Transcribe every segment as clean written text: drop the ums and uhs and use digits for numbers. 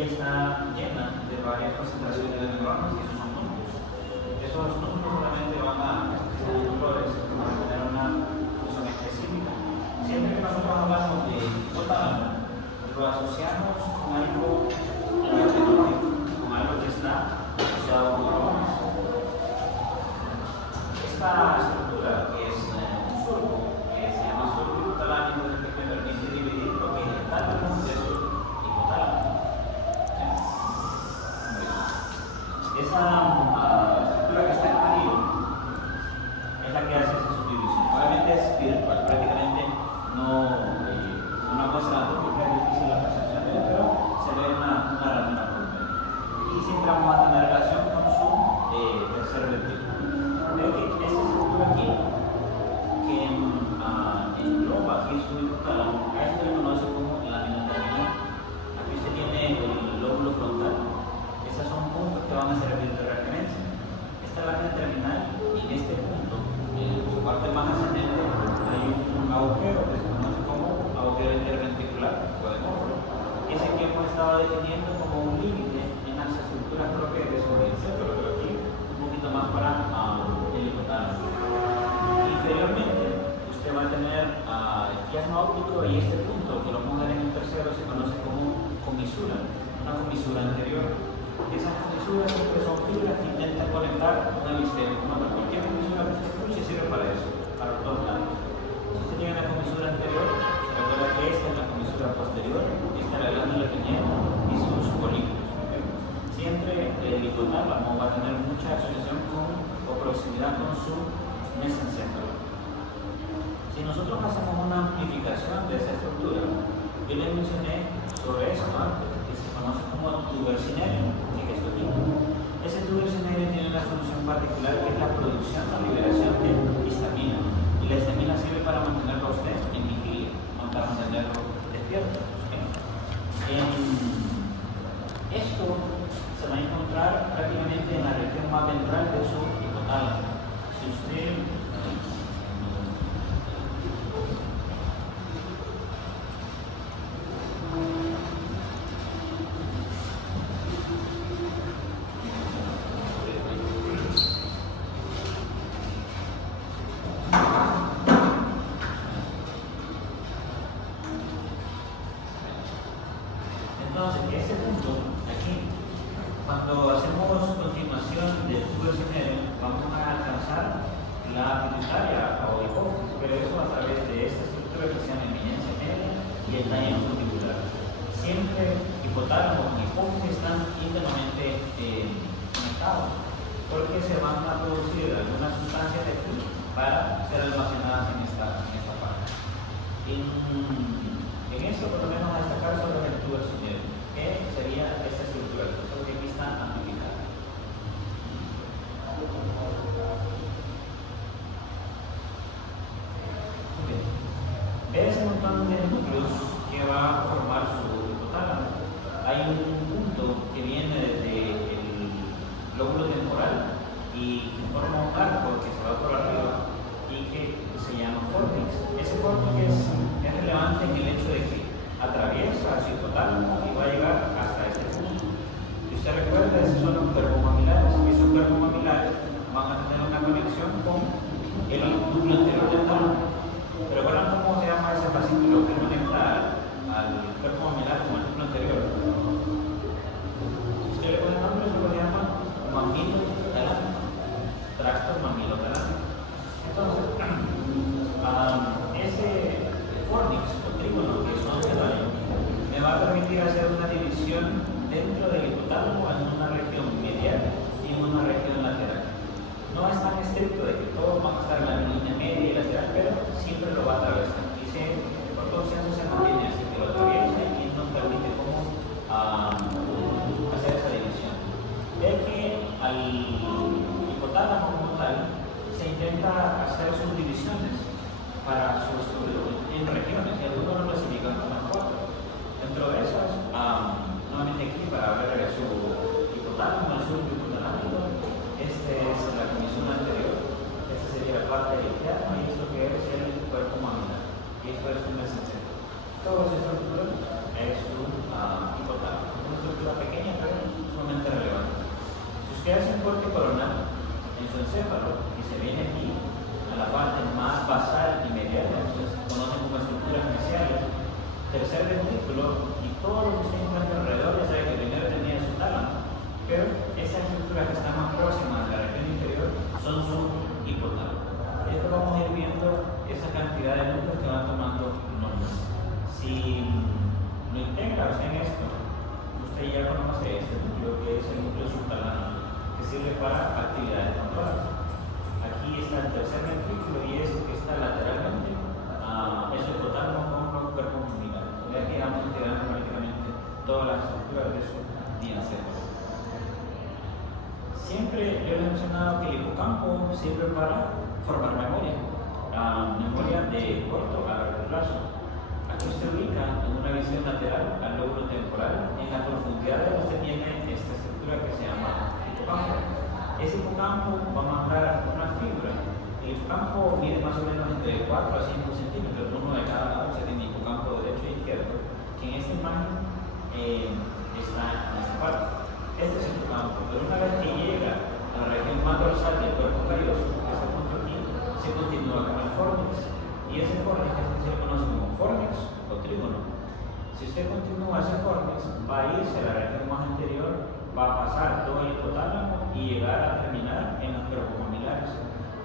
ella está llena de varias concentraciones de neuronas y esos son números. Esos números solamente van a colores para tener una función específica. Siempre que nosotros hablamos de hipotálamo, lo asociamos con algo tecnológico, con algo que está asociado con neuronas. Esta estructura que es un surco, que se llama surco hipotalámico, es el que permite dividir lo que es el tálamo de su hipotálamo. Esa estructura que está en medio es la que hace esa subdivisión. Obviamente es virtual, prácticamente no muestra la porque es difícil la percepción de él, pero se ve una ranura por medio. Y siempre vamos a tener relación con su tercer ventrículo. Veo que esta estructura aquí, que engloba aquí su hipotálamo, a esto se conoce como lámina terminal. Aquí usted tiene el lóbulo frontal. Esos son puntos que van a servir de referencia. Esta lámina terminal, en este punto, en su parte más ascendente, hay un agujero que se conoce como agujero interventricular o de Morrow. Ese que hemos estado definiendo como un límite en las estructuras propias de su encéfalo, pero aquí un poquito más para el hipotálamo. Inferiormente, usted va a tener el quiasma óptico y este punto, que lo vamos a ver en el tercero, se conoce como comisura, una comisura anterior. Esas comisuras siempre son fibras que intentan conectar un hemisferio con otro. Cualquier comisura que usted escuche sirve para eso, para los dos lados. Si usted tiene una comisura anterior, se recuerda que esta es la comisura posterior, esta es la glándula pineal y sus folículos. ¿Okay? Siempre el hipotálamo va a tener mucha asociación con o proximidad con su mesencéfalo. Si nosotros hacemos una amplificación de esa estructura, yo les mencioné sobre eso antes, que se conoce como tuber cinerio, que es esto aquí. Ese tuber cinerio tiene una función particular que es la producción o liberación de histamina. Y la histamina sirve para mantenerlo a usted en vigilia, no para mantenerlo despierto. ¿Okay? Esto se va a encontrar prácticamente en la región más ventral de su hipotálamo. Si usted porque se van a producir algunas sustancias de aquí para ser almacenadas en esta parte. En eso por lo menos a destacar sobre el tuber cinerio, que sería esta estructura, que aquí está amplificada. Okay. Ese montón de núcleos que va a formar su hipotálamo, hay un punto que viene desde lóbulo temporal y que forma un arco que se va por arriba y que se llama fornix. Ese fornix es relevante en el hecho de que atraviesa su hipotálamo y va a llegar hasta este punto. Si usted recuerda, esos son los cuerpos mamilares y esos cuerpos mamilares van a tener una conexión con el núcleo anterior del tálamo. Pero ¿recuerdan cómo se llama ese fascículo que conecta al cuerpo mamilar con el núcleo anterior? Si usted le pone el nombre, eso lo llama mamilo talámico, tracto mamilo talámico. Entonces, ese fornix o trígono que son cerrados me va a permitir hacer una división dentro del hipotálamo en una región medial y en una región lateral. No es tan estricto de que todos van a estar en la línea media y lateral, pero siempre lo va a atravesar. Y por consenso se mantiene así, que lo atraviesa y nos permite cómo hacer esa división. Ve que al hipotálamo como tal se intenta hacer subdivisiones para su estudio en regiones y algunos lo clasifican como cuatro. Dentro de esas, nuevamente aquí para ver su hipotálamo, el subhipotalámico, este es la comisión anterior, esta sería la parte del quiasma y esto que es el cuerpo mamilar y esto es un mesencéfalo. Todo esa estructura es un hipotálamo, una estructura sirve para actividades motoras. Aquí está el tercer ventrículo y este que está lateralmente es el hipotálamo con los cuerpos nominales. Ya que vamos integrando prácticamente todas las estructuras de su diencero. Siempre yo les he mencionado que el hipocampo sirve para formar memoria, memoria de corto a largo plazo. Aquí se ubica en una visión lateral al lóbulo temporal, en la profundidad de donde tiene esta estructura que se llama hipocampo. Ese hipocampo va a mandar una fibra. El hipocampo mide más o menos entre 4 a 5 centímetros, uno de cada lado. Se tiene hipocampo derecho e izquierdo, que en esta imagen está en esta parte. Este es el hipocampo, pero una vez que llega a la región más dorsal del cuerpo calloso, este punto aquí, se continúa con el fornix. Y ese fornix se conoce como fornix o trígono. Si usted continúa ese fornix, va a irse a la región más anterior, va a pasar todo el hipotálamo y llegar a terminar en los cuerpos mamilares.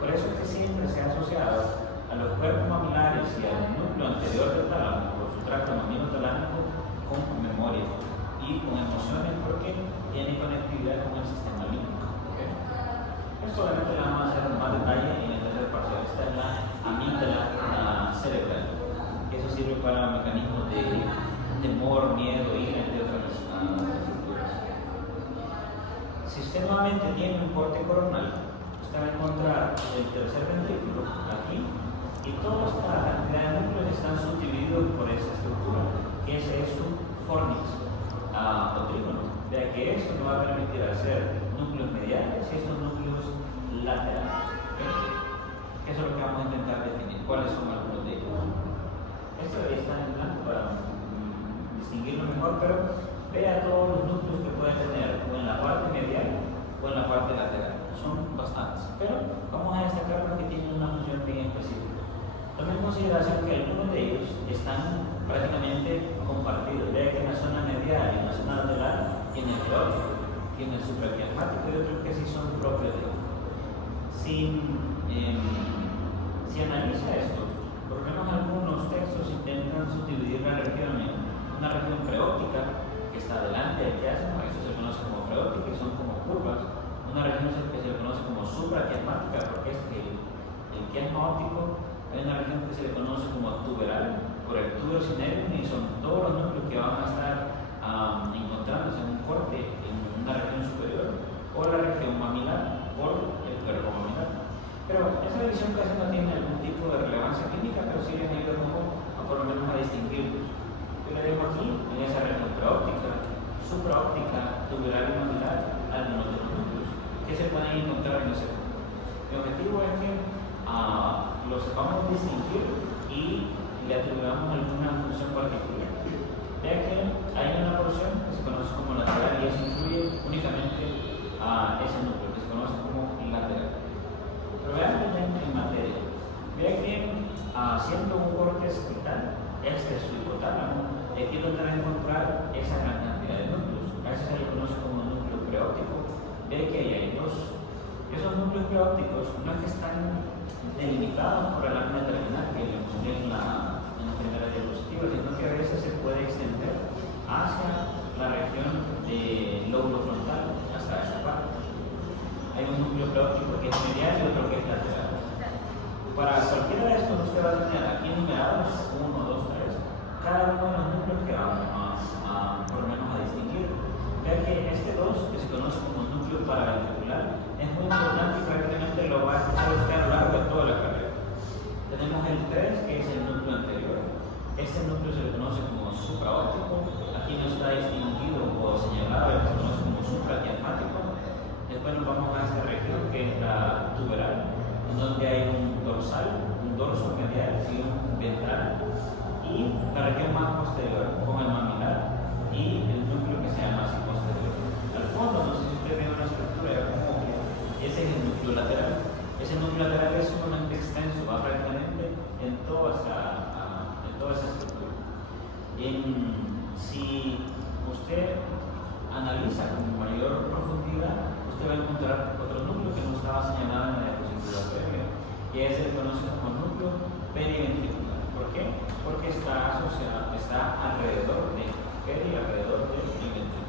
Por eso es que siempre se ha asociado a los cuerpos mamilares y al núcleo anterior del tálamo, por su tracto mamilo-talámico, con memoria y con emociones, porque tiene conectividad con el sistema límbico. ¿Okay? Esto obviamente le vamos a hacer más detalle en el tercer parcial. Esta es la amígdala cerebral. Eso sirve para mecanismos de temor, miedo, ira, entre otras estructuras. Si usted nuevamente tiene un corte coronal, usted va a encontrar el tercer ventrículo aquí y toda esta cantidad de núcleos están subdivididos por esta estructura, que ese es su fornix o trígono. De que eso nos va a permitir hacer núcleos mediales y estos núcleos laterales. ¿Okay? Eso es lo que vamos a intentar definir. ¿Cuáles son algunos de ellos? Esto está en blanco para distinguirlo mejor, pero vea todos los núcleos que puede tener o en la parte medial o en la parte lateral. Son bastantes, pero vamos a destacar los que tienen una función bien específica. Tome en consideración que algunos de ellos están prácticamente compartidos. Vea que en la zona medial y en la zona lateral tiene el pleótico, tiene el supraquiasmático y otros que sí son propios de él. Si analiza esto, por lo menos algunos textos intentan subdividir la región en una región preóptica que está delante del quiasma, eso se conoce como preóptica y son como curvas. Una región que se le conoce como supraquiasmática porque es el quiasma óptico. Hay una región que se le conoce como tuberal por el tubero cinereum y son todos los núcleos que van a estar encontrándose en un corte en una región superior, o la región mamilar por el cuerpo mamilar. Pero esa división casi no tiene algún tipo de relevancia clínica, pero sí les ayuda como por lo menos a distinguirlos. Yo le dejo aquí, en esa región preóptica, supraóptica, tuberal y mamilar, algunos de los núcleos que se pueden encontrar en ese punto. Mi objetivo es que los sepamos distinguir y le atribuyamos alguna función particular. Vea que hay una porción que se conoce como lateral y eso incluye únicamente ese núcleo que se conoce como lateral. Pero veamos en materia. Vea que siendo un corte escrotal, este es su hipotálamo, aquí es donde va a encontrar esa gran cantidad de núcleos. A eso se le conoce como núcleo preóptico. Vea que ahí hay dos. Esos núcleos preópticos no es que están delimitados por la lámina terminal que le mostré en la primera diapositiva, sino que a veces se puede extender hacia la región del lóbulo frontal, hasta esta parte. Hay un núcleo preóptico que es medial y otro que es lateral. Para cualquiera de estos usted va a tener aquí numerados 1, 2, 3, cada uno de los núcleos que vamos por lo menos a distinguir. Vea que este 2, que se conoce como núcleo paraventricular, es muy importante y prácticamente lo va a escuchar usted a lo largo de toda la carrera. Tenemos el 3, que es el núcleo anterior. Este núcleo se le conoce como supraóptico. Aquí no está distinguido o señalado, se conoce como supraquiasmático. Después nos vamos a esta región que es la tuberal, en donde hay un dorsal, un dorso medial y un ventral. Y la región más posterior, con el mamilar y el núcleo que se llama así posterior. Al fondo, no sé si usted ve una estructura como que ese es el núcleo lateral. Ese núcleo lateral es sumamente extenso, va prácticamente en toda esa estructura. Si usted analiza con mayor profundidad, usted va a encontrar otro núcleo que no estaba señalado en la diapositiva previa, que se le conoce como núcleo periventricular. ¿Por qué? Porque está asociado, está alrededor del ventrículo.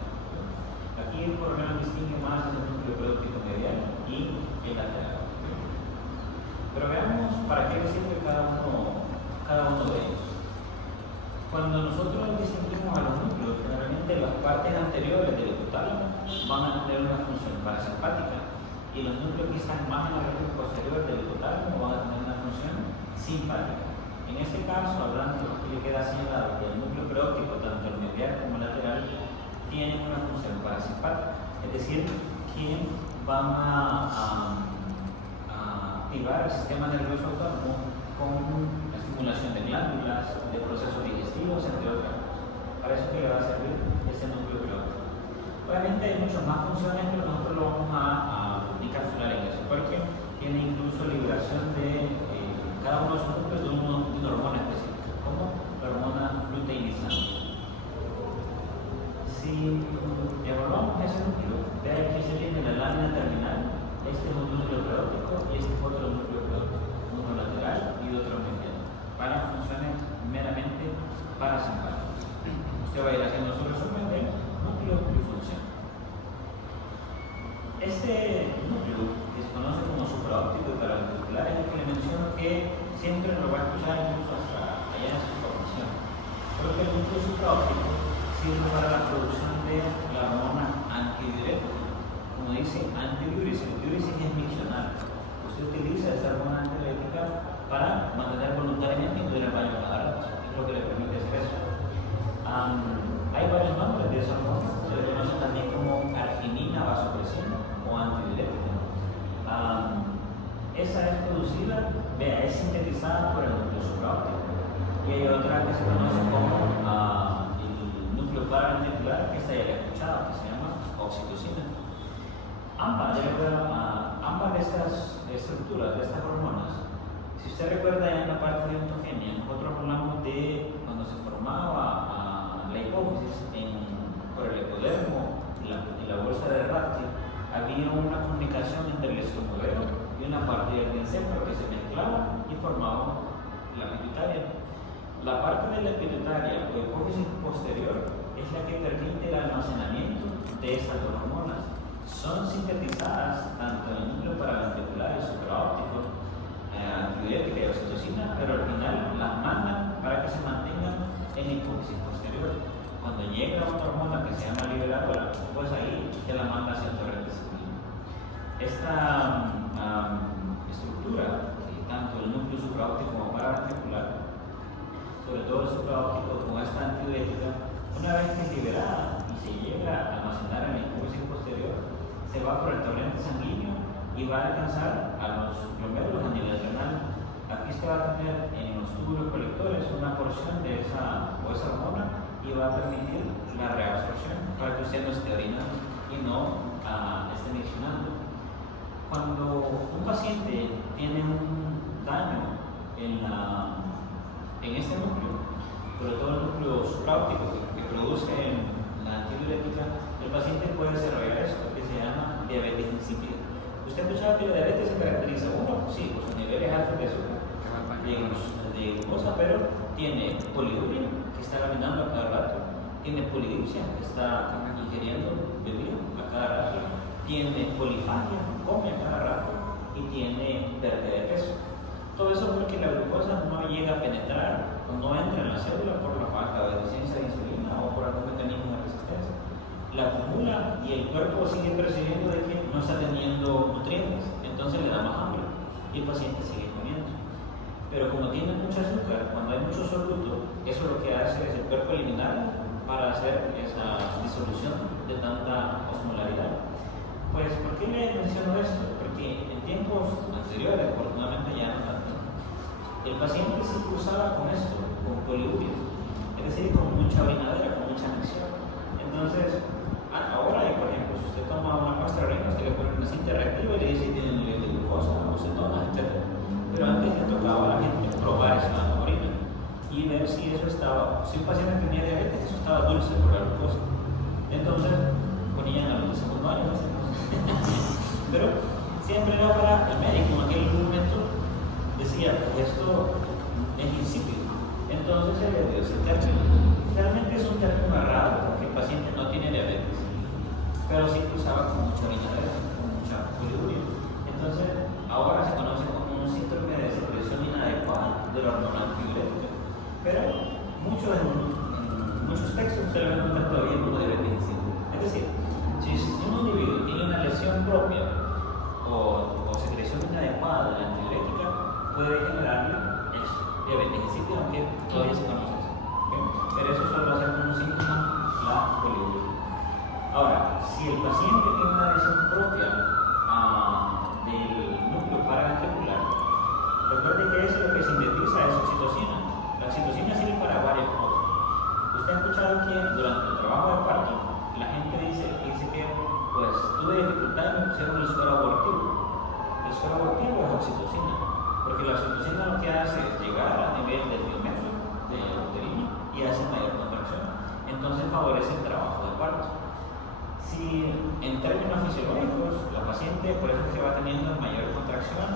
Aquí por lo menos distingue más ese núcleo preóptico medial. partes anteriores del hipotálamo van a tener una función parasimpática y los núcleos que están más en la región posterior del hipotálamo van a tener una función simpática. En este caso, hablando de lo que le queda señalado, que el núcleo preóptico, tanto el medial como el lateral, tienen una función parasimpática, es decir, que van a activar el sistema nervioso autónomo con la estimulación de glándulas, de procesos digestivos, entre otras cosas. Para eso que le va a servir este núcleo preóptico. Obviamente hay muchas más funciones, pero nosotros lo vamos a encapsular en eso, porque tiene incluso liberación de cada uno de sus núcleos de una hormona específica, como la hormona luteinizante. Si evaluamos ese núcleo, vea que se tiene la lámina terminal, este es un núcleo preóptico y este es otro núcleo preóptico, uno lateral y otro medial, para funciones meramente parasimpáticas. Usted va a ir haciendo su resumen de núcleo y función. Este núcleo, que se conoce como supraóptico y paraventricular, es el que le menciono que siempre lo va a escuchar incluso hasta allá en su formación. Creo que el núcleo supraóptico sirve para la producción de la hormona antidiurética. Como dice, antidiuresis. Diuresis es miccional. Usted utiliza esa hormona antidiurética para mantener voluntariamente y poder ir al baño cada rato. Es lo que le permite hacer eso. Hay varios nombres de esa hormona. Se le conoce también como arginina vasopresina o antidiurética. Esa es producida, vea, es sintetizada por el núcleo supraóptico. Y hay otra que se conoce como el núcleo paraventricular, que esta ya la he escuchado, que se llama oxitocina. Ambas de estas estructuras, de estas hormonas, si usted recuerda ya en la parte de ontogenia, nosotros hablamos de cuando se formaba la hipófisis por el ectodermo y la bolsa de Rathke, había una comunicación entre el estomodero y una parte del encéfalo que se mezclaba y formaba la pituitaria. La parte de la pituitaria o hipófisis posterior es la que permite el almacenamiento de estas dos hormonas. Son sintetizadas tanto en el núcleo paraventricular y supraóptico, antidiurética y oxitocina, pero al final las mandan para que se mantengan en la hipófisis posterior. Cuando llega otra hormona que se llama liberadora, pues ahí se la manda hacia el torrente sanguíneo. Esta estructura, tanto el núcleo supraóptico como paraventricular, sobre todo el supraóptico con esta antidiurética, una vez que es liberada y se llega a almacenar en la hipófisis posterior, se va por el torrente sanguíneo y va a alcanzar a los glomérulos a nivel renal. Aquí se va a tener en los túbulos colectores una porción de esa hormona y va a permitir la reabsorción para que usted no esté orinando y no esté miccionando. Cuando un paciente tiene un daño en este núcleo, sobre todo el núcleo supraóptico que produce la antidiurética, el paciente puede desarrollar esto que se llama diabetes insípida. ¿Usted ha escuchado que la diabetes se caracteriza? Uno, sí, por sus niveles altos de azúcar, de glucosa, pero tiene poliuria, que está caminando a cada rato, tiene polidipsia, que está ingiriendo bebida a cada rato, tiene polifagia, come a cada rato, y tiene pérdida de peso. Todo eso porque la glucosa no llega a penetrar o no entra en la célula por la falta de deficiencia de insulina o por algún mecanismo de resistencia. La acumula y el cuerpo sigue percibiendo de que no está teniendo nutrientes, entonces le da más hambre y el paciente sigue comiendo. Pero como tiene mucho azúcar, cuando hay mucho soluto, eso lo que hace es el cuerpo eliminarlo para hacer esa disolución de tanta osmolaridad. Pues, ¿por qué le menciono esto? Porque en tiempos anteriores, afortunadamente ya no tanto, el paciente se cruzaba con esto, con poliuria, es decir, con mucha orinadera, con mucha micción. Entonces, ahora, por ejemplo, si usted toma una pasta de orina, usted le pone una cinta reactiva y le dice si tiene nivel de glucosa, acetonas, etc. Pero antes le tocaba a la gente probar esa orina y ver si eso estaba, si un paciente tenía diabetes, eso estaba dulce por la glucosa. Entonces, ponían a los de segundo año, pero siempre era para el médico. En aquel momento decía, esto es insípido. Entonces se le dio ese término. Realmente es un término raro porque el paciente no tiene diabetes, pero sí cruzaba con mucha orinadera, con mucha poliuria. Entonces, ahora se conoce como un síndrome de secreción inadecuada de la hormona antidiurética. Pero muchos en muchos textos se le van a encontrar todavía como de B25. Es decir, si un individuo tiene una lesión propia o secreción inadecuada de la antidiurética, puede generarle eso, diabetes insípida, aunque todavía se conoce eso. ¿Okay? Pero eso solo va a ser como un síntoma la poliuria. Ahora, si el paciente tiene una lesión propia del núcleo paraventricular, recuerde que eso lo que sintetiza es oxitocina. La oxitocina sirve para varias cosas. Usted ha escuchado que durante el trabajo de parto, la gente dice que pues tuve dificultad en la pusieron el suero abortivo. El suero abortivo es oxitocina, porque la oxitocina lo que hace es llegar a nivel del biometro de uterino y hace mayor contracción. Entonces favorece el trabajo de parto. Si en términos fisiológicos la paciente por eso es que va teniendo mayor contracción,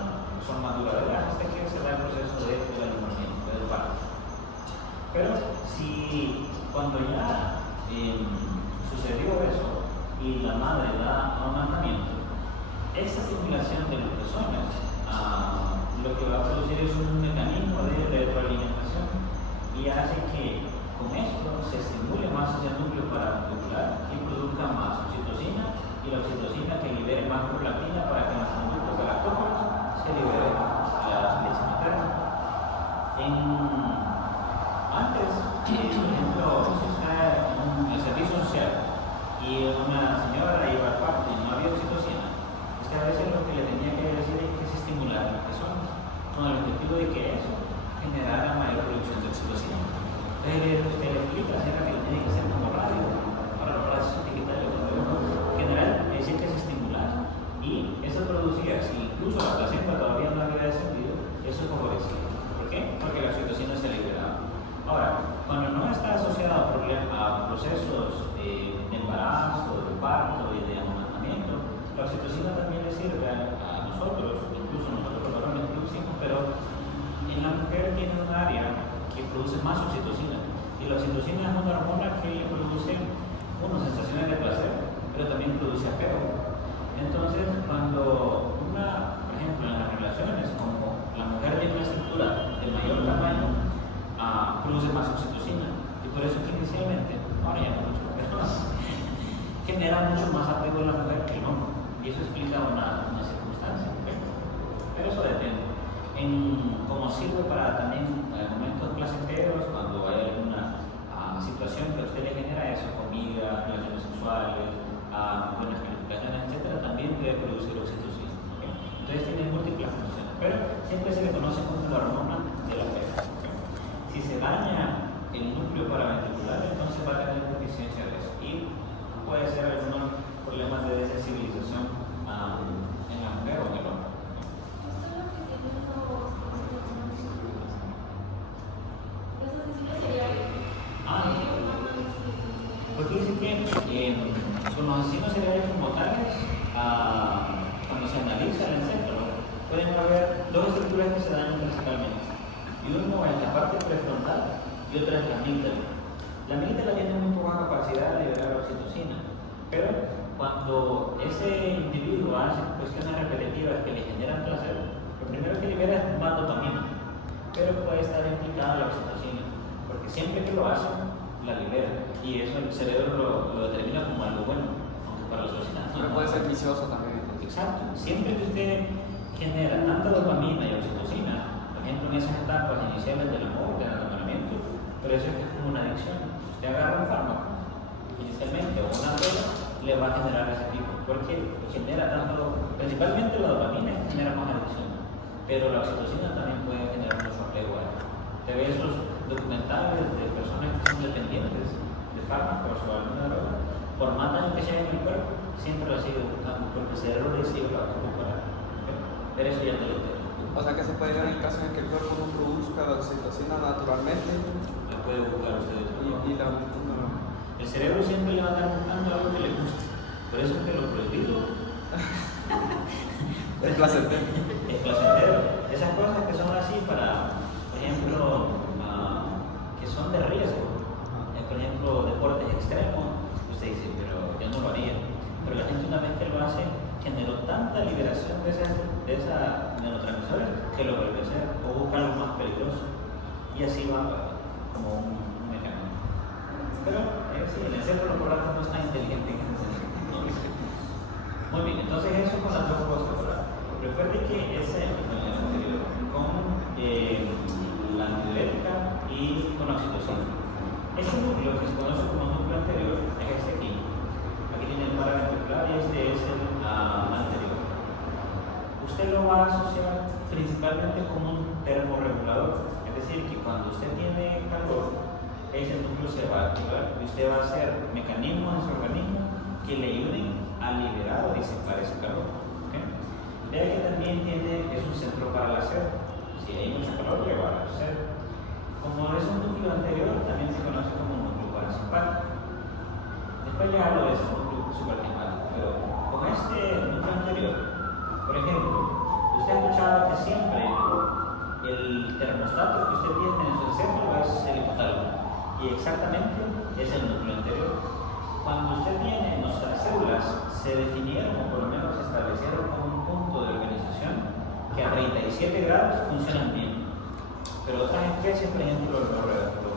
son más duraderas hasta que se da el proceso de alumbramiento, del parto. Pero si cuando ya sucedió eso y la madre da amamantamiento, esta estimulación de los pezones lo que va a producir es un mecanismo de retroalimentación y hace que con esto se estimule más ese núcleo paraventricular y produzca más oxitocina, y la oxitocina que libere más prolactina para que en los conductos galactófaros se libere la leche materna. Antes, por ejemplo, si está en el servicio social y una señora iba al parto y no había oxitocina, usted a veces lo que le tenía que decir es que se estimulara los pezones, con el objetivo de que eso generara mayor producción de oxitocina. Entonces usted le explica, será que tiene que ser como radio, para los brazos digitales. En general, me dice que se estimulaba y eso producía, si incluso la placenta todavía no había descendido, eso favorecía. ¿Por qué? Porque la oxitocina se liberaba. Ahora, cuando no está asociado a procesos de embarazo, de parto y de amamantamiento, la oxitocina también le sirve a nosotros, incluso nosotros los varones producimos, pero en la mujer tiene un área que produce más oxitocina, y la oxitocina es una hormona que le produce sensaciones de placer, pero también produce apego. Entonces, cuando por ejemplo en las relaciones, como la mujer tiene una estructura de mayor tamaño, produce más oxitocina, y por eso que inicialmente, ahora ya no mucho, pero genera mucho más apego en la mujer que el hombre, y eso explica una circunstancia, pero eso depende. Como sirve para también momentos placenteros, cuando hay alguna situación que a usted le genera eso, comida, relaciones sexuales, buenas calificaciones, etc., también puede producir oxitocina. ¿Okay? Entonces tiene múltiples funciones, pero siempre se le conoce como la hormona de la apego. ¿Okay? Si se daña el núcleo paraventricular, entonces va a tener deficiencia de eso y puede ser algunos problemas de desensibilización en la mujer o en el hombre. Pues fíjense que con los asesinos seriales como tales, cuando se analiza el encéfalo, pueden haber dos estructuras que se dañan principalmente. Y uno es la parte prefrontal y otra es la amígdala. La amígdala tiene muy poca capacidad de liberar oxitocina, pero cuando ese individuo hace cuestiones repetitivas que le generan placer, lo primero que libera es más dopamina, pero puede estar implicada la oxitocina, porque siempre que lo hace, la libera, y eso el cerebro lo determina como algo bueno, aunque para la sociedad no. Pero puede ser vicioso también. Exacto, siempre que usted genera tanta dopamina y oxitocina, por ejemplo en esas etapas iniciales del amor, del enamoramiento, pero eso es como una adicción. Si usted agarra un fármaco inicialmente o una droga, le va a generar ese tipo, porque genera tanto, principalmente la dopamina genera más adicción, pero la oxitocina también puede generar mucho apego a él. Te ve esos documentales de personas que son dependientes de fármacos o alguna droga, por más daño que sea en el cuerpo, siempre lo sigue buscando, porque el cerebro le sigue para recuperar. Pero eso ya te lo tengo. O sea que se puede dar en el caso en que el cuerpo no produzca la oxitocina naturalmente. La puede buscar usted. El cerebro siempre le va a estar buscando algo que le guste. Por eso es que lo prohibido es placentero. Es placentero. Esas cosas que son así para, por ejemplo, que son de riesgo. Por ejemplo, deportes extremos, usted dice, pero yo no lo haría. Pero la gente una vez que lo hace, generó tanta liberación de esa neurotransmisores que lo vuelve a hacer o busca algo más peligroso. Y así va como un mecanismo. Pero sí, el encéfalo por rato no es tan inteligente en ese sentido. Muy bien, entonces eso con las dos cosas, ¿verdad? Recuerde que ese con el anterior, con la antidiurética y con la oxitocina. Ese núcleo que se conoce como núcleo anterior es este aquí. Aquí tiene el paraventricular y este es el anterior. Usted lo va a asociar principalmente como un termorregulador, es decir, que cuando usted tiene calor, ese núcleo se va a activar y usted va a hacer mecanismos en su organismo que le ayuden a liberar o disipar ese calor. ¿Okay? Vea que también es un centro para la sed. Si hay mucho calor, le va a dar sed. Como es un núcleo anterior, también se conoce como un núcleo parasimpático. Después ya hablo de este núcleo supraquimático, pero con este núcleo anterior, por ejemplo, usted ha escuchado que siempre el termostato que usted tiene en su encéfalo es el hipotálamo, y exactamente es el núcleo anterior. Cuando usted tiene, nuestras células se definieron, o por lo menos se establecieron como un punto de organización que a 37 grados funcionan bien. Pero otras especies, por ejemplo, los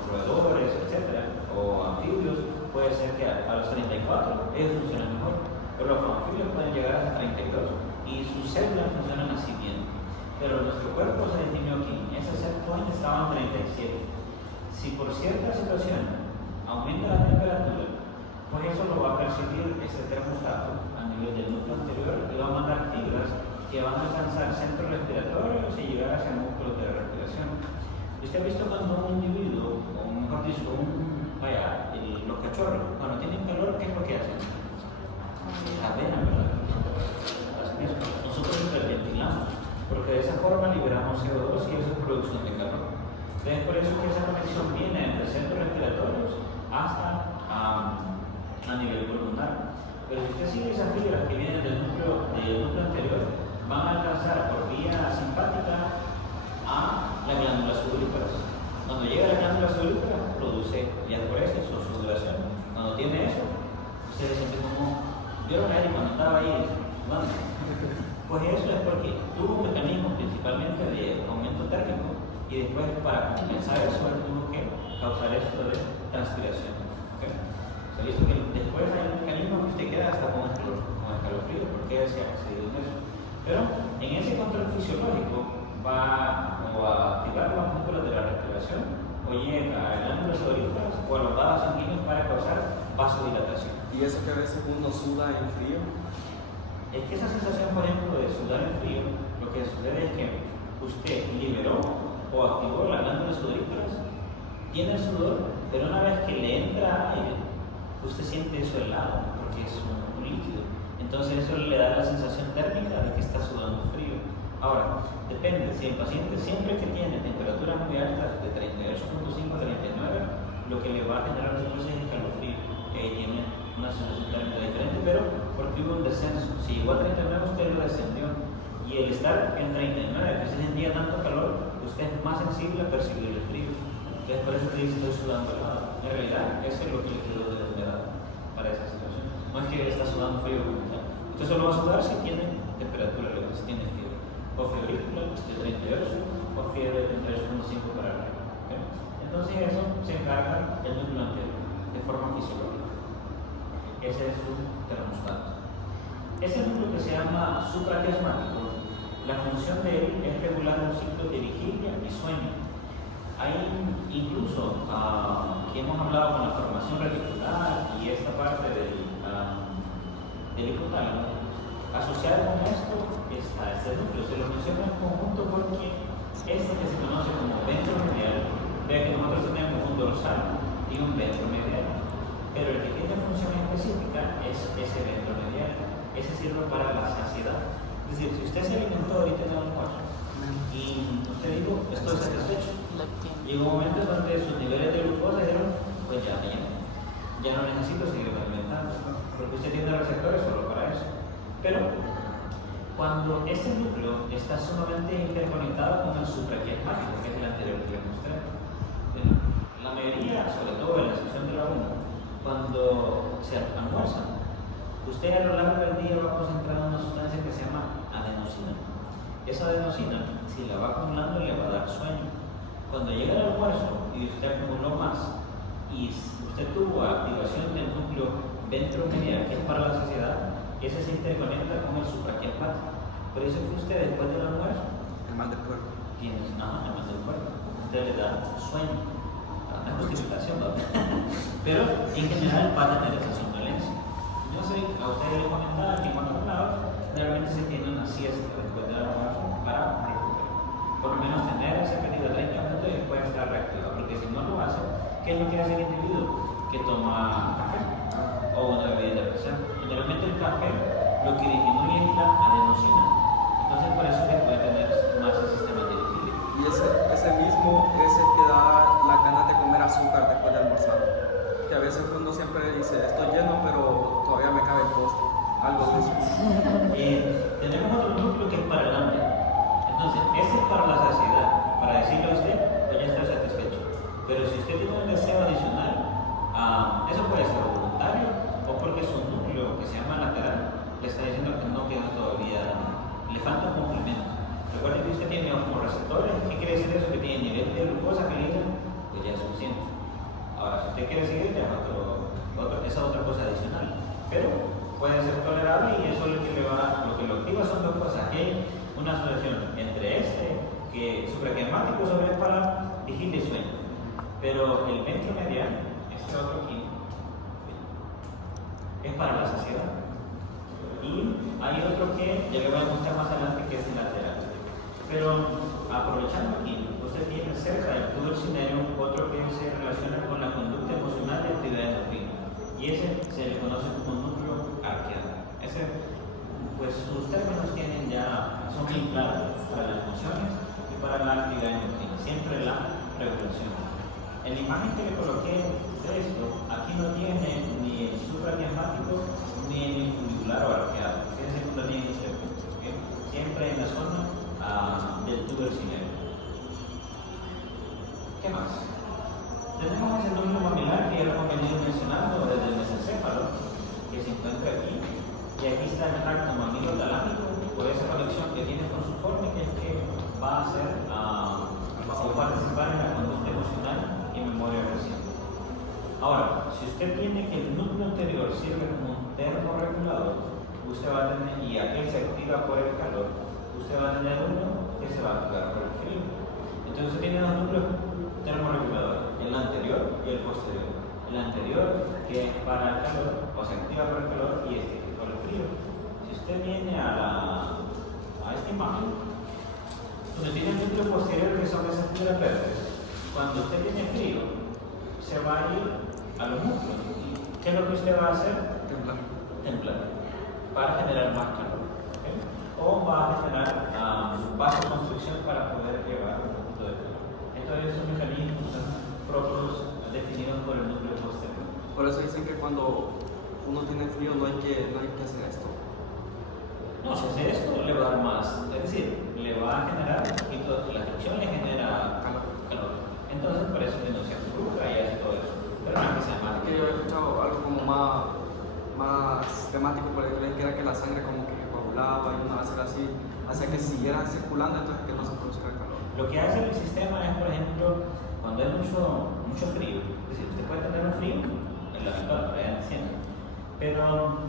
roedores, etcétera, o anfibios, puede ser que a los 34 ellos funcionan mejor, pero los anfibios pueden llegar hasta 32 y sus células funcionan así bien. Pero nuestro cuerpo se definió aquí, ese set point estaba en 37. Si por cierta situación aumenta la temperatura, pues eso lo va a percibir este termostato a nivel del núcleo anterior y va a mandar fibras que van a alcanzar centros respiratorios y llegar hacia músculos de respiración. ¿Usted ha visto cuando un individuo, o mejor dicho, los cachorros, cuando tienen calor, qué es lo que hacen? Cadenan, ¿verdad? Hacen eso. Nosotros hiperventilamos, porque de esa forma liberamos CO2 y eso es producción de calor. Entonces, por eso es que esa conexión viene entre centros respiratorios hasta a nivel pulmonar. Pero si usted sigue esas fibras que vienen del núcleo anterior, van a alcanzar por vía simpática a la glándula sudorípara. Cuando llega a la glándula sudorípara, produce ya por eso su sudoración. Cuando tiene eso, usted se siente como. Yo lo vi cuando estaba ahí sudando. Pues eso es porque tuvo un mecanismo principalmente de aumento térmico y después para compensar eso él tuvo que causar esto de transpiración. ¿Okay? Se ha visto que después hay un mecanismo que usted queda hasta con escalofrío porque se ha accedido en eso. Pero en ese control fisiológico va o a activar los músculos de la respiración o llega a glándulas sudoríparas o a los vasos sanguíneos para causar vasodilatación. ¿Y eso que a veces uno suda en frío? Es que esa sensación, por ejemplo, de sudar en frío, lo que sucede es que usted liberó o activó las glándulas sudoríparas, tiene el sudor, pero una vez que le entra aire, usted siente eso helado porque es un líquido. Entonces eso le da la sensación térmica de que está sudando frío. Ahora, depende, si el paciente siempre que tiene temperaturas muy altas de 38.5 a 39, lo que le va a generar después es escalofrío, que ahí tiene una sensación térmica diferente, pero porque hubo un descenso. Si llegó a 39, usted lo descendió. Y el estar en 39, que usted sentía tanto calor, usted es más sensible a percibir el frío. Entonces, por eso usted dice, estoy sudando helado. En realidad, eso es lo que le quedó de la humedad para esa situación. No es que está sudando frío. Usted solo va a sudar si tiene temperatura elevada, si tiene fiebre. O febrícula de 38, o fiebre de 38.5 para arriba. ¿Okay? Entonces, eso se encarga el núcleo anterior, de forma fisiológica. Ese es un termostato. Ese núcleo que se llama supraquiasmático, la función de él es regular un ciclo de vigilia y sueño. Hay incluso, que hemos hablado con la formación reticular y esta parte del hipotálamo, asociado con esto está este núcleo. Se lo menciona en conjunto porque este que se conoce como ventromedial, vea que nosotros tenemos un dorsal y un ventromedial, pero el que tiene función específica es ese ventromedial. Ese sirve para la saciedad. Es decir, si usted se alimentó ahorita en el almuerzo y usted dijo, estoy satisfecho, llegó un momento donde sus niveles de glucosa dijeron, pues ya me llené, ya no necesito seguir alimentando, porque usted tiene receptores solo para eso. Pero cuando este núcleo está sumamente interconectado con el supraquiasmático, que es el anterior que les mostré, la mayoría, sobre todo en la sección de la 1, cuando se almuerza, usted a lo largo del día va concentrando una sustancia que se llama adenosina. Esa adenosina, si la va acumulando, le va a dar sueño. Cuando llega el almuerzo y usted acumuló más, y usted tuvo activación del núcleo ventromedial, que es para la saciedad, ese se interconecta con el supraquiasmático. Por eso es que usted después del almuerzo El mal del cuerpo. tiene nada más del cuerpo. Usted le da sueño. No es justificación, ¿no? Pero en general va a tener esa somnolencia. Yo sé, a ustedes les comentaba que cuando hablaba, realmente se tiene una siesta después del almuerzo para recuperar. Por lo menos tener ese periodo de 30 minutos y después estar reactivado. Porque si no lo hace, ¿qué es lo que hace el individuo? Que toma café o una bebida de presión. Generalmente el café lo que disminuye es la adenosina. Entonces por eso es que puede tener más el sistema dirigílico. Y ese mismo es el que da la ganas de comer azúcar después de almorzar. Que a veces uno siempre dice, estoy lleno, pero todavía me cabe el postre. Algo de eso. Tenemos otro núcleo que es para el hambre. Entonces, este es para la saciedad. Para decirle a usted, pues ya está satisfecho. Pero si usted tiene un deseo adicional, eso puede ser voluntario o porque su núcleo, que se llama lateral, le está diciendo que no queda todavía, le falta un complemento. Recuerden que usted tiene osmoreceptores. ¿Qué quiere decir eso? Que tiene nivel de glucosa que le dicen, pues ya es suficiente. Ahora, si usted quiere seguir, ya es otra cosa adicional. Pero puede ser tolerable y eso es lo que lo activa son dos cosas. Aquí hay una asociación entre que supraquiasmático sobre es para vigilia y sueño. Pero el ventromedial, este otro aquí, es para la saciedad. Y hay otro que ya le voy a mostrar más adelante que es el lateral. Pero aprovechando aquí, usted tiene cerca del tubo del cinerio otro que se relaciona con la conducta emocional de actividad endorfina. Y ese se le conoce como núcleo arqueado. Ese, pues sus términos son bien claros para las emociones y para la actividad endorfina. Siempre la regulación. En la imagen que le coloqué de esto, aquí no tiene ni el supraquiasmático ni el funicular o arqueado. Fíjense que lo tiene este punto. Siempre en la zona del tubo del cinerio. ¿Qué más? Tenemos ese núcleo mamilar que ya lo hemos venido mencionando desde el mesencéfalo, que se encuentra aquí. Y aquí está el tracto mamilo-talámico, por esa conexión que tiene con su forma, que es que va a participar en la conducta emocional y memoria reciente. Ahora, si usted tiene que el núcleo anterior sirve como un termorregulador, usted va a tener, y aquel se activa por el calor, usted va a tener uno que se va a activar por el frío. Entonces usted tiene dos núcleos termorreguladores, el anterior y el posterior. El anterior que es para el calor, o se activa por el calor, y este que es por el frío. Si usted viene a esta imagen, donde tiene el núcleo posterior que son esas fibras verdes, cuando usted tiene frío, se va a ir a los músculos. ¿Qué es lo que usted va a hacer? Templar. Para generar más calor. ¿Okay? O va a generar vasoconstricción para poder llevar un poquito de calor. Entonces, esos mecanismos son propios definidos por el núcleo posterior. Por eso dicen que cuando uno tiene frío no hay que hacer esto. No, si hace esto le va a dar más, es decir, le va a generar un poquito, la fricción le genera calor. Entonces, por eso que no se acurruca y hace todo eso. Pero no es que sea malo. Que yo he escuchado algo como más temático, por ejemplo, que era que la sangre como que coagulaba y uno hacer así, hacía que siguiera circulando, entonces que no se produzca el calor. Lo que hace el sistema es, por ejemplo, cuando hay mucho frío, es decir, usted puede tener un frío en la actual, siempre, pero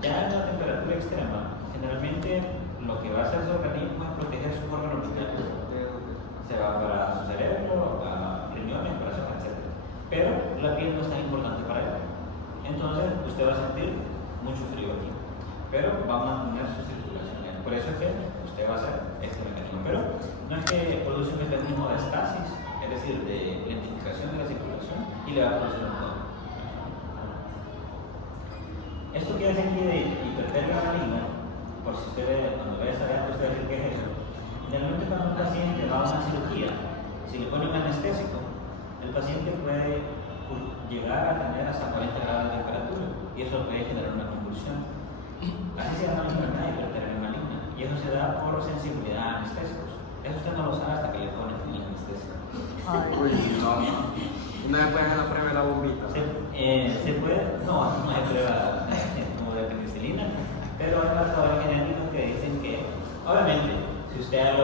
ya en la temperatura extrema, generalmente lo que va a hacer su organismo es proteger sus órganos vitales. Se va para su cerebro, a riñones, corazón, etc. Pero la piel no es tan importante para él. Entonces usted va a sentir mucho frío aquí, pero va a mantener su circulación. Por eso es que usted va a hacer este mecanismo. Pero no es que produce un mecanismo de estasis, es decir, de lentificación de la circulación, y le va a producir un dolor. Esto que hace aquí de hipertermia maligna, por si usted ve, cuando vaya a saber, usted va a decir qué es eso. Generalmente cuando un paciente va a una cirugía, si le pone un anestésico, el paciente puede llegar a tener hasta 40 grados de temperatura y eso puede generar una convulsión. Así se llama la enfermedad hipertermia maligna y eso se da por sensibilidad a anestésicos. Eso usted no lo sabe hasta que le ponen el anestésico. Uy, no. Una vez pueden hacer la prueba de la bombita. Se puede, no hay prueba como de penicilina, pero hay marcadores genéticos que dicen que, obviamente, si usted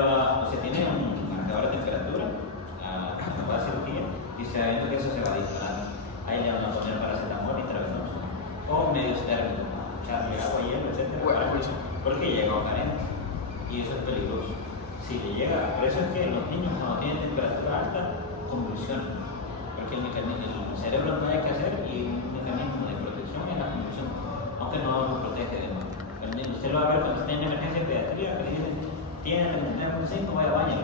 tiene un marcador de temperatura, va a cirugía y se va viendo que eso se va disparando. ahí le van a poner paracetamol y travenoso. O medios térmicos, echarle agua, hielo, etc. Porque llega a carente. Y eso es peligroso. Si le llega, por eso es que los niños cuando tienen temperatura alta, convulsionan. Porque el cerebro no hay que hacer y un mecanismo de protección es la convulsión. Aunque no lo protege de más. Usted lo va a ver cuando está en emergencia de pediatría, que le dicen, tiene un síntoma, vaya a baño.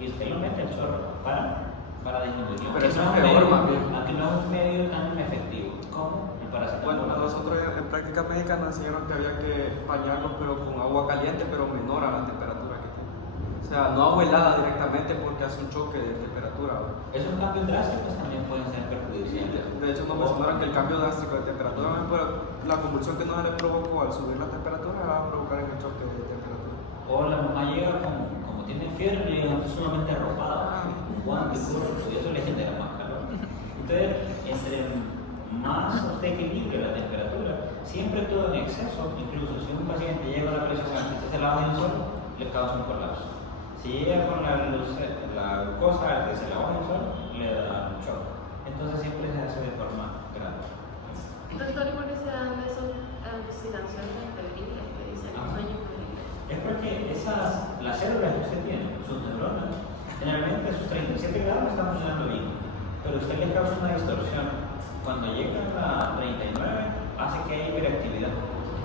Y usted lo mete el chorro para disminuirlo. Pero eso es peor, más bien. Aunque no es un medio tan efectivo como el paracetamol. Bueno, nosotros en práctica médica nos enseñaron que había que bañarlos pero con agua caliente, pero menor a la temperatura que tiene. O sea, no agua helada directamente porque hace un choque de temperatura. Esos cambios drásticos también pueden ser perjudiciales. De hecho, nos mencionaron que el cambio drástico de temperatura, la convulsión que no se le provocó al subir la temperatura, va a provocar el choque de temperatura. O la mamá llega como tiene fiebre, llega sumamente arropada, con guantes, y eso le genera más calor. Entonces, entre más usted equilibre la temperatura, siempre todo en exceso, incluso si un paciente llega a la presión alta y se la baja de un sol, le causa un colapso. Si llega con la glucosa alta y se la baja de un sol, le da un shock. Entonces siempre se hace de forma gradual. Doctor, ¿y por qué se dan esos alucinaciones febriles que dicen sueños febriles? Es porque las células que usted tiene, sus neuronas, generalmente a sus 37 grados están funcionando bien, pero usted les causa una distorsión. Cuando llegan a 39, hace que haya hiperactividad.